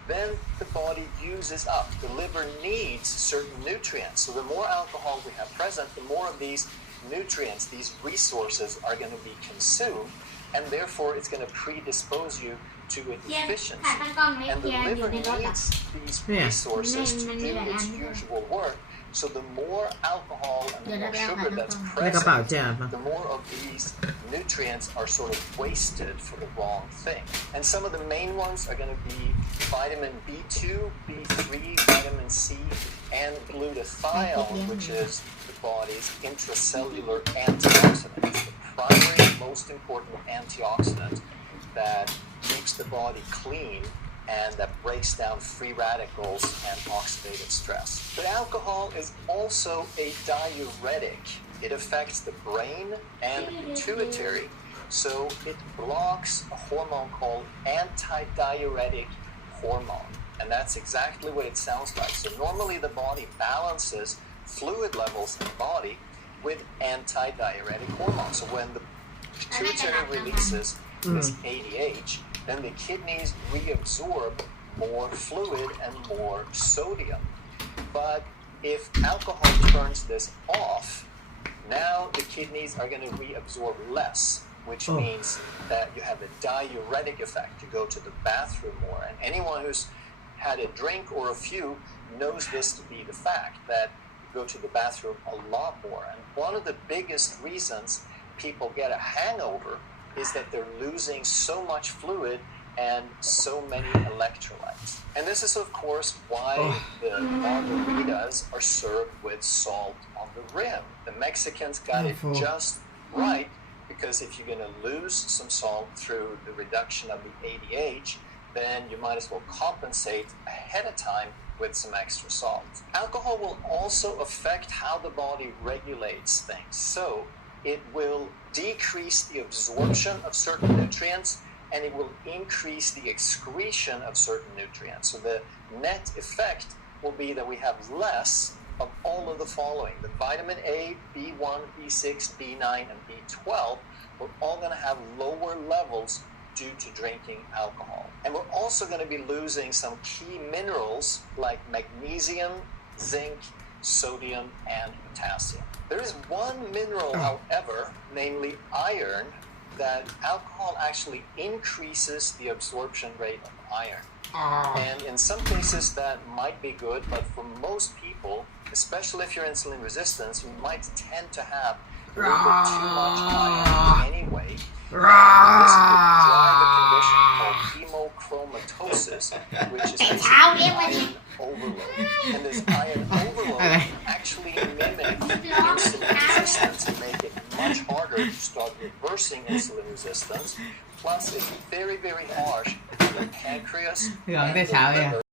then the body uses up. The liver needs certain nutrients. So the more alcohol we have present, the more of these nutrients, these resources are going to be consumed, and therefore it's going to predispose you to a เทียน deficiency. ถ่ายตั้งกล้องไหม And เที the ยนอยู่ liver ในรถอ่ะ needs these Yeah. resources to Man, do man, its man. usual work. So the more alcohol and the Yeah, more yeah, sugar yeah. that's ในกระเป๋า present, เจ๊ปะ the more of these nutrients are sort of wasted for the wrong thing. And some of the main ones are going to be vitamin B2, B3, vitamin C, and glutathione, which is the body's intracellular antioxidant. It's the primary, most important antioxidant that keeps the body clean and that breaks down free radicals and oxidative stress. But alcohol is also a diuretic. It affects the brain and the pituitary, so it blocks a hormone called antidiuretic hormone. And that's exactly what it sounds like. So normally the body balances fluid levels in the body with antidiuretic hormone. So when the pituitary releases this ADH, then the kidneys reabsorb more fluid and more sodium. But if alcohol turns this off, now the kidneys are going to reabsorb less, which means that you have a diuretic effect. You go to the bathroom more. And anyone who's had a drink or a few knows this to be the fact, that you go to the bathroom a lot more. And one of the biggest reasons people get a hangover is that they're losing so much fluid and so many electrolytes. And this is, of course, why the margaritas are served with salt on the rim. The Mexicans got it just right, because if you're going to lose some salt through the reduction of the ADH, then you might as well compensate ahead of time with some extra salt. Alcohol will also affect how the body regulates things. So it will decrease the absorption of certain nutrients, and it will increase the excretion of certain nutrients. So the net effect will be that we have less of all of the following. The vitamin A, B1, B6, B9, and B12, we're all going to have lower levels due to drinking alcohol. And we're also going to be losing some key minerals like magnesium, zinc, sodium, and potassium. There is one mineral, however, namely iron, that alcohol actually increases the absorption rate of iron. And in some cases that might be good, but for most people, especially if you're insulin resistant, you might tend to have a little bit too much iron anyway. And this could drive a condition called hemochromatosis, which is basically iron overload. And this iron overload actually mimics insulin resistance and make it much harder to start reversing insulin resistance. Plus, it's very, very harsh on the pancreas เหลืองแต่ and เช้า the เลย liver.